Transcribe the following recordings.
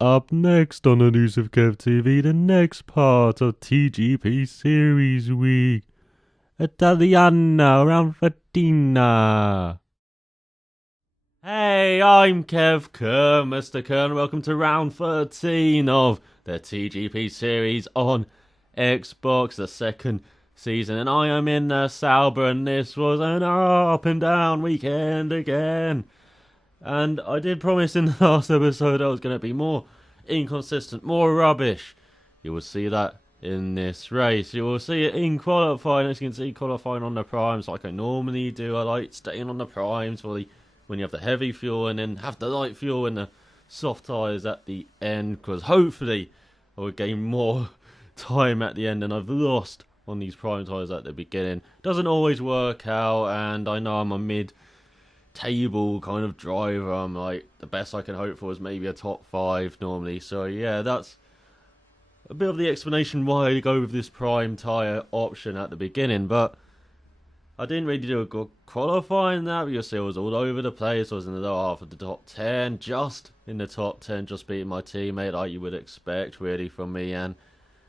Up next on ElusiveKevTV, the next part of TGP Series Week. Italiana, round 13. Hey, I'm Kev Kerr, Mr. Kerr, and welcome to round 13 of the TGP series on Xbox, the second season. And I am in Sauber, and this was an up and down weekend again. And I did promise in the last episode I was going to be more inconsistent, more rubbish. You will see that in this race. You will see it in qualifying. As you can see, qualifying on the primes like I normally do. I like staying on the primes for when you have the heavy fuel and then have the light fuel and the soft tyres at the end. Because hopefully I will gain more time at the end than I've lost on these prime tyres at the beginning. Doesn't always work out, and I know I'm a mid-table kind of driver. I'm like, the best I can hope for is maybe a top 5 normally. So yeah, that's a bit of the explanation why I go with this prime tyre option at the beginning. But I didn't really do a good qualifying that, because I was all over the place. I was in the lower half of the top 10, just in the top 10, just beating my teammate like you would expect really from me. And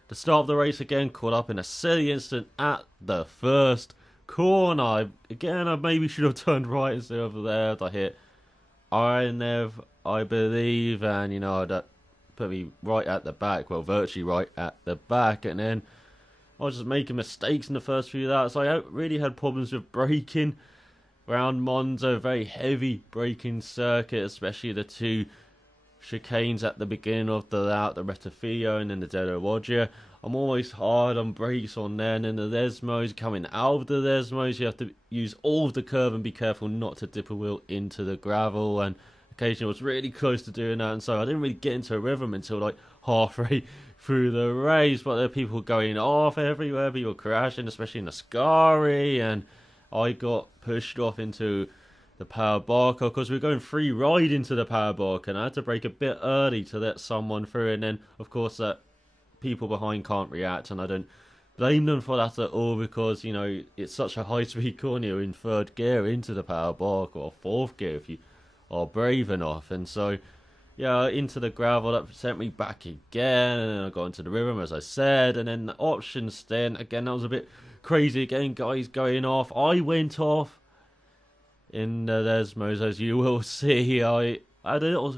the start of the race again, caught up in a silly incident at the first corner. I maybe should have turned right instead of left. I hit Ironev, I believe, and that put me right at the back, well, virtually right at the back. And then I was just making mistakes in the first few laps. I really had problems with braking around Monza, very heavy braking circuit, especially the two chicanes at the beginning of the lap, the Rettifilo and then the Della Loggia. I'm always hard on brakes on there, and then the Lesmos, coming out of the Lesmos, you have to use all of the curve and be careful not to dip a wheel into the gravel, and occasionally I was really close to doing that, and so I didn't really get into a rhythm until like halfway through the race. But there are people going off everywhere, people crashing, especially in the Scari, and I got pushed off into the power barker because we were going free ride into the power barker, and I had to brake a bit early to let someone through. And then of course that people behind can't react, and I don't blame them for that at all, because it's such a high speed corner. You're in third gear into the power barker, or fourth gear if you are brave enough. And so yeah, into the gravel, that sent me back again, and then I got into the rhythm as I said. And then the option stint again, that was a bit crazy again, guys going off. I went off in the Lesmos, as you will see. I had a little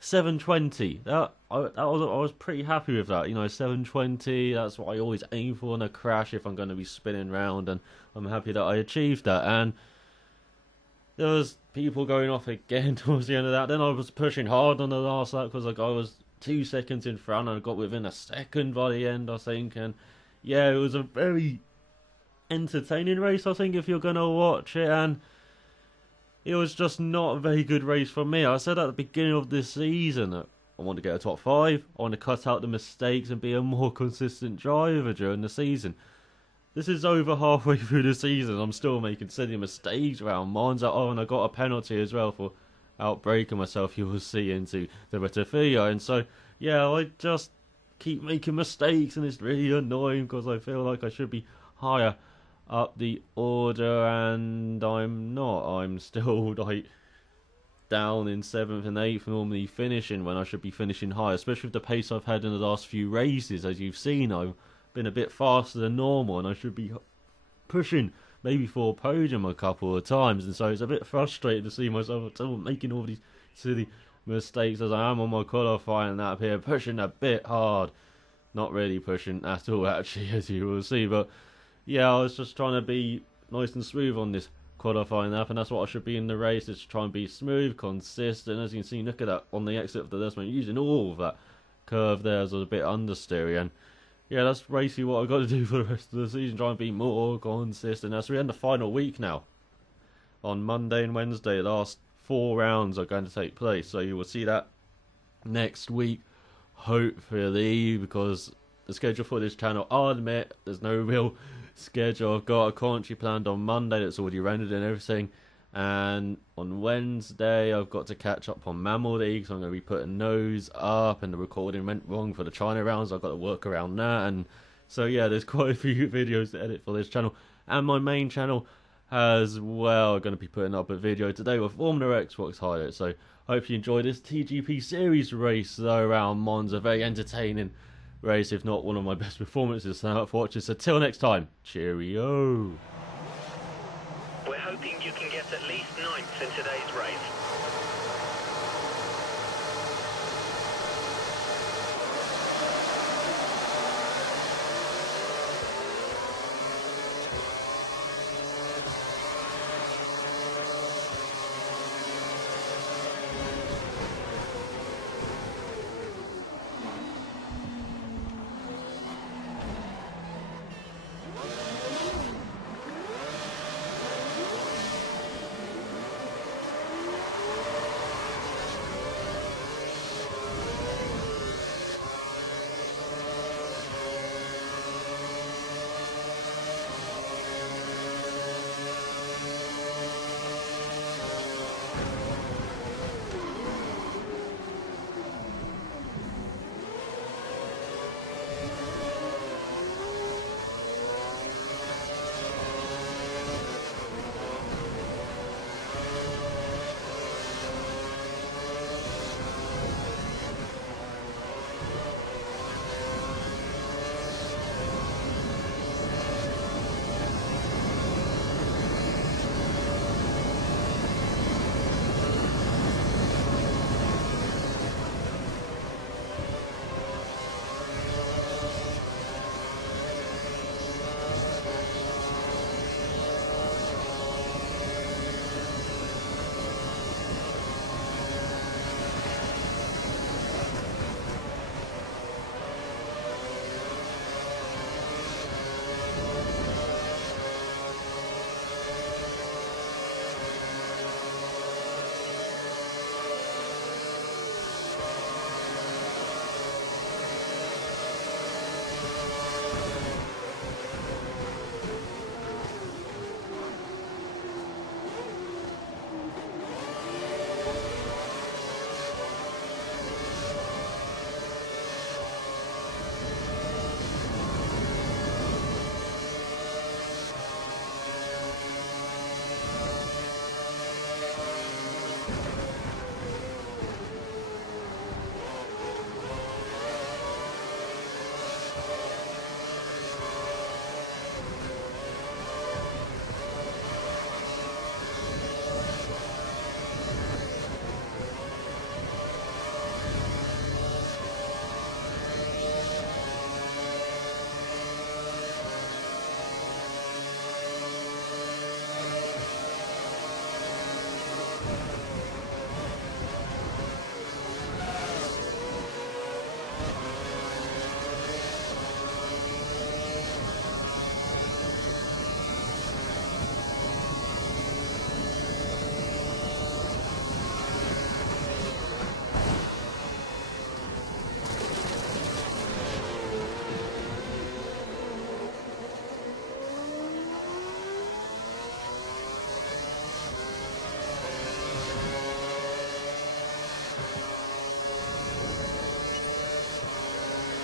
720. I was pretty happy with that. 720. That's what I always aim for in a crash if I'm going to be spinning round, and I'm happy that I achieved that. And there was people going off again towards the end of that. Then I was pushing hard on the last lap because I was 2 seconds in front, and I got within a second by the end, I think. And yeah, it was a very entertaining race, I think, if you're going to watch it. And it was just not a very good race for me. I said at the beginning of this season that I want to get a top 5. I want to cut out the mistakes and be a more consistent driver during the season. This is over halfway through the season. I'm still making silly mistakes around Monza. Oh, and I got a penalty as well for outbraking myself, you will see, into the Rettifilo. And so, yeah, I just keep making mistakes, and it's really annoying because I feel like I should be higher up the order, and I'm not. I'm still like down in 7th and 8th, normally finishing when I should be finishing high, especially with the pace I've had in the last few races. As you've seen, I've been a bit faster than normal, and I should be pushing maybe for a podium a couple of times. And so it's a bit frustrating to see myself still making all these silly mistakes as I am on my qualifying lap here, pushing a bit hard. Not really pushing at all, actually, as you will see. But yeah, I was just trying to be nice and smooth on this qualifying lap, and that's what I should be in the race, is to try and be smooth, consistent. As you can see, look at that on the exit of the Lesmo, using all of that curve there as a bit understeery. And yeah, that's basically what I've got to do for the rest of the season, try and be more consistent. As we end the final week now, on Monday and Wednesday, the last 4 rounds are going to take place, so you will see that next week, hopefully, because the schedule for this channel, I'll admit, there's no real schedule. I've got a commentary planned on Monday that's already rendered and everything, and on Wednesday I've got to catch up on Mammal League, so I'm going to be putting those up, and the recording went wrong for the China rounds. I've got to work around that, and so yeah, there's quite a few videos to edit for this channel. And my main channel as well, going to be putting up a video today with Formula Xbox highlights, so Hope you enjoyed this TGP series race though around Monza. Very entertaining race, if not one of my best performances. So thanks for watching. So till next time, cheerio. We're hoping you can get at least 9th in today's race.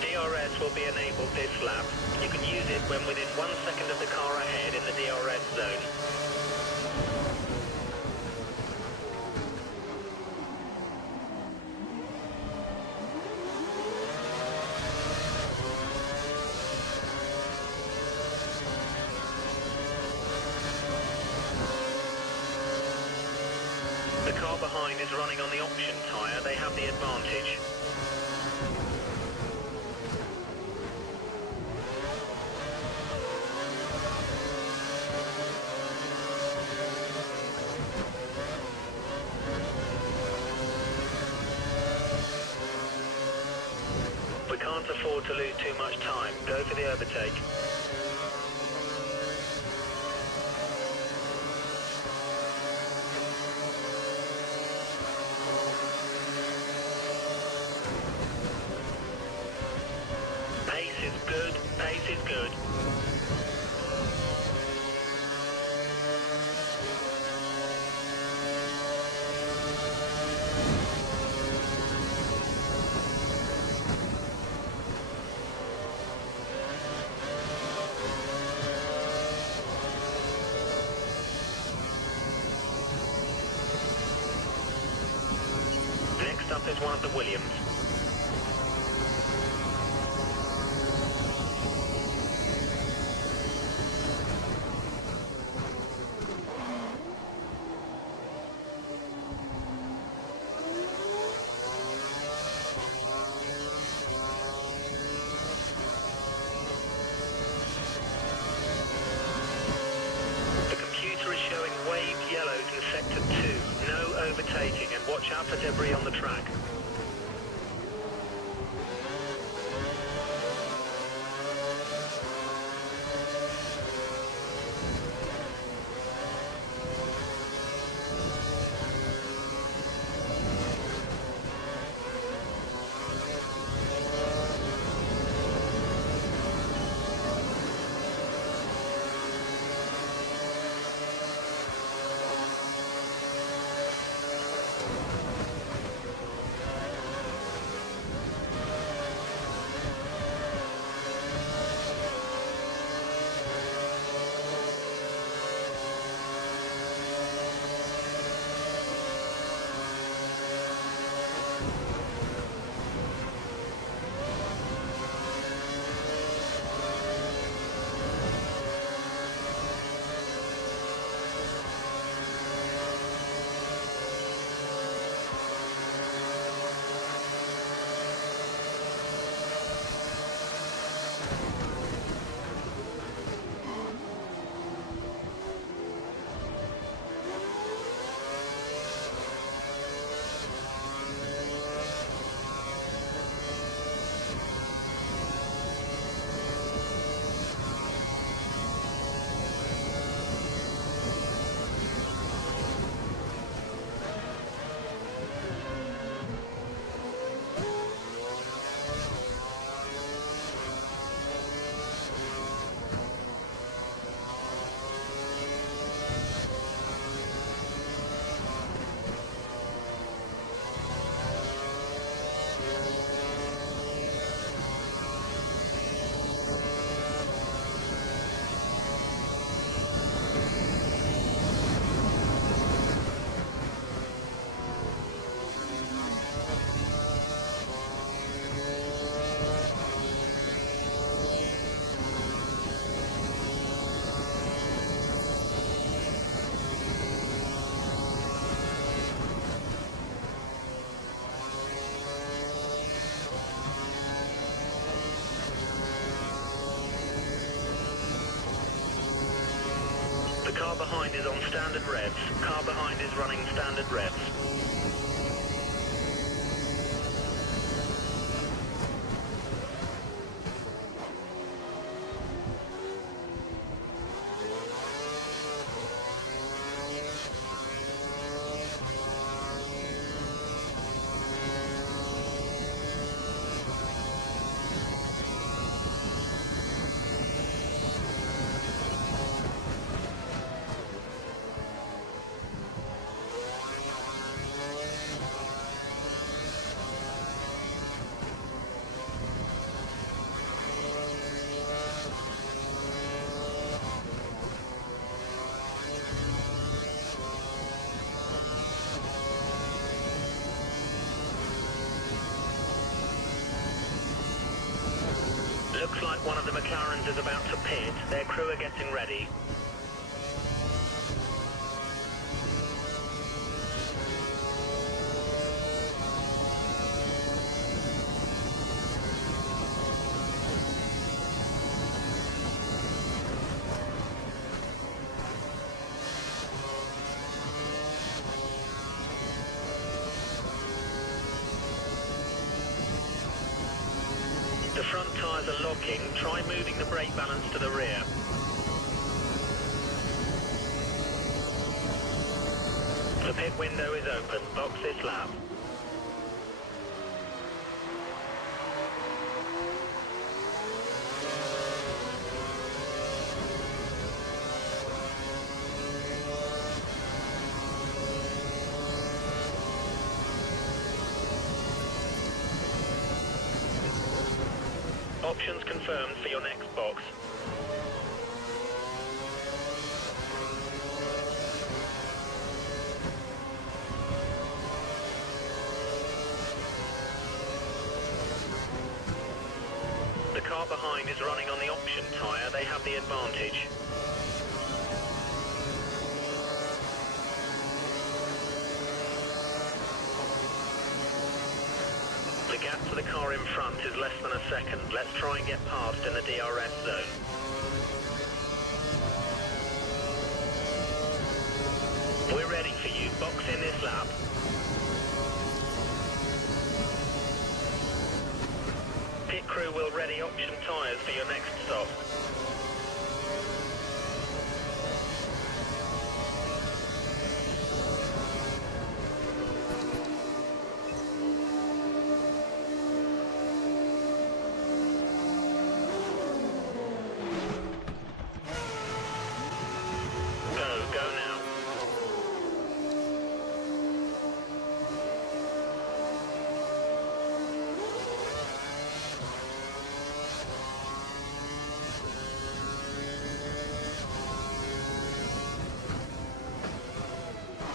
DRS will be enabled this lap. You can use it when within 1 second of the car ahead in the DRS zone. The car behind is running on the option tyre. They have the advantage. We can't afford to lose too much time. Go for the overtake. Pace is good. Pace is good. is one of the Williams. The computer is showing waved yellows in sector 2. No overtaking, and watch out for debris on the track. The car behind is on standard revs. Car behind is running standard revs. Looks like one of the McLarens is about to pit. Their crew are getting ready. The front tyres are locking. Try moving the brake balance to the rear. The pit window is open. Box this lap. Options confirmed for your next box. car behind is running on the option tyre, they have the advantage. The gap to the car in front is less than a second. Let's try and get past in the DRS zone. We're ready for you. Box in this lap. Pit crew will ready option tyres for your next stop. Go now.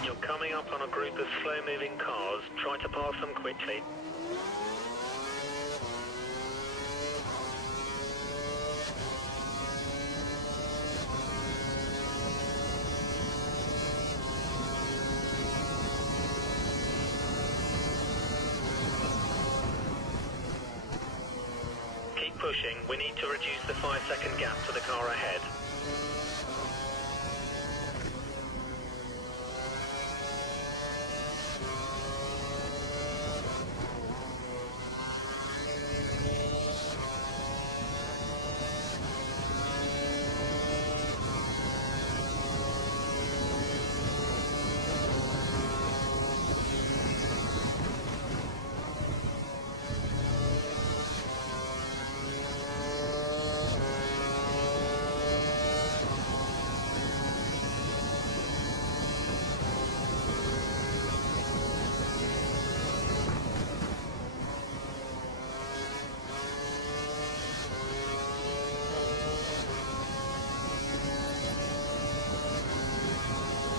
You're coming up on a group of slow-moving cars. Try to pass them quickly. Keep pushing. We need to reduce the 5-second gap to the car ahead.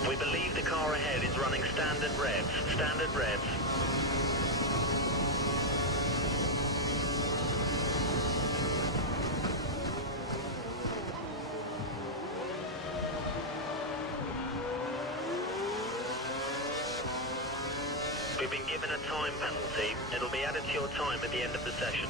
We believe the car ahead is running standard revs. Standard revs. We've been given a time penalty. It'll be added to your time at the end of the session.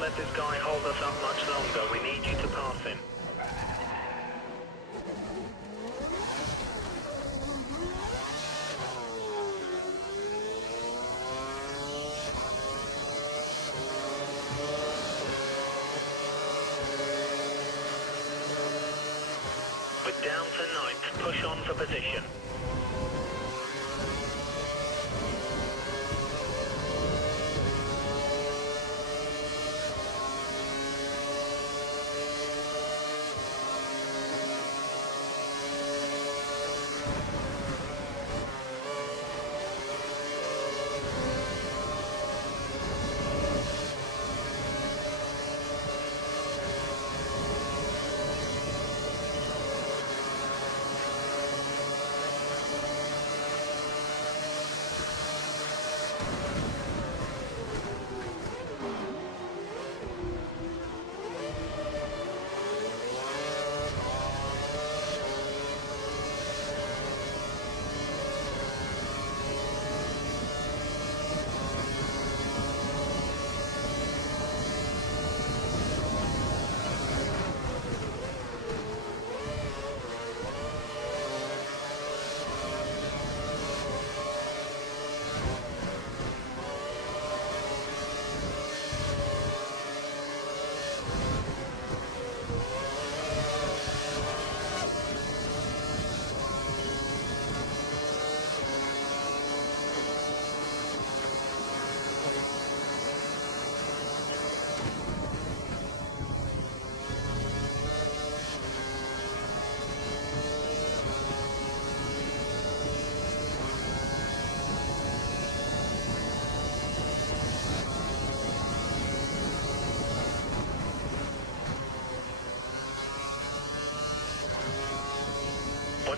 Let this guy hold us up much longer. We need you to pass him. We're down to 9th. Push on for position.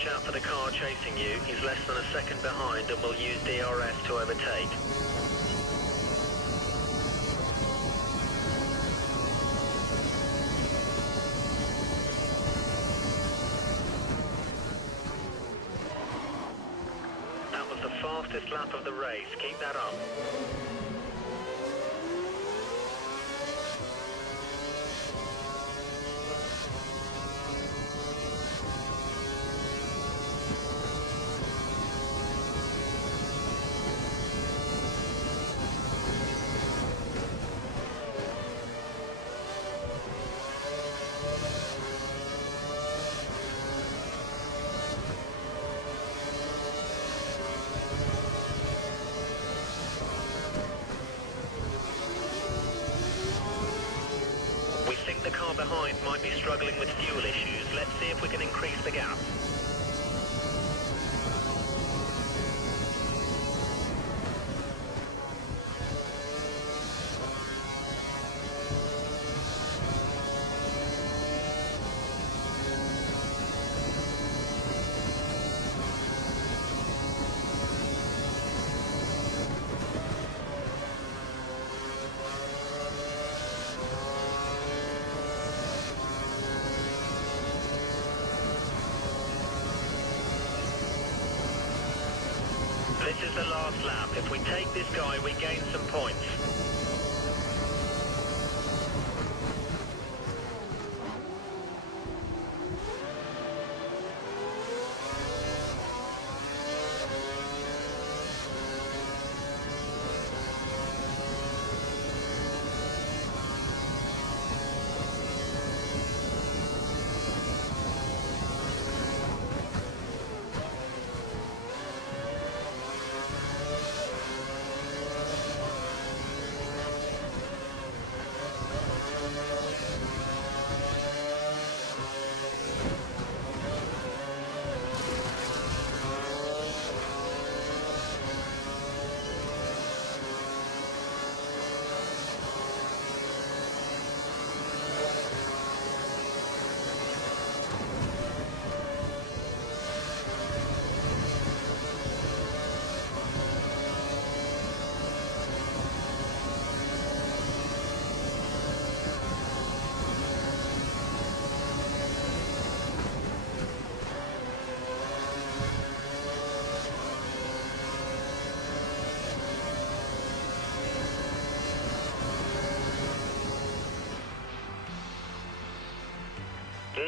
watch out for the car chasing you. He's less than a second behind and will use DRS to overtake. That was the fastest lap of the race. Keep that up. We think the car behind might be struggling with fuel issues. Let's see if we can increase the gap. This is the last lap. If we take this guy, we gain some points.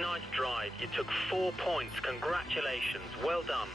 Nice drive. You took 4 points. Congratulations. Well done.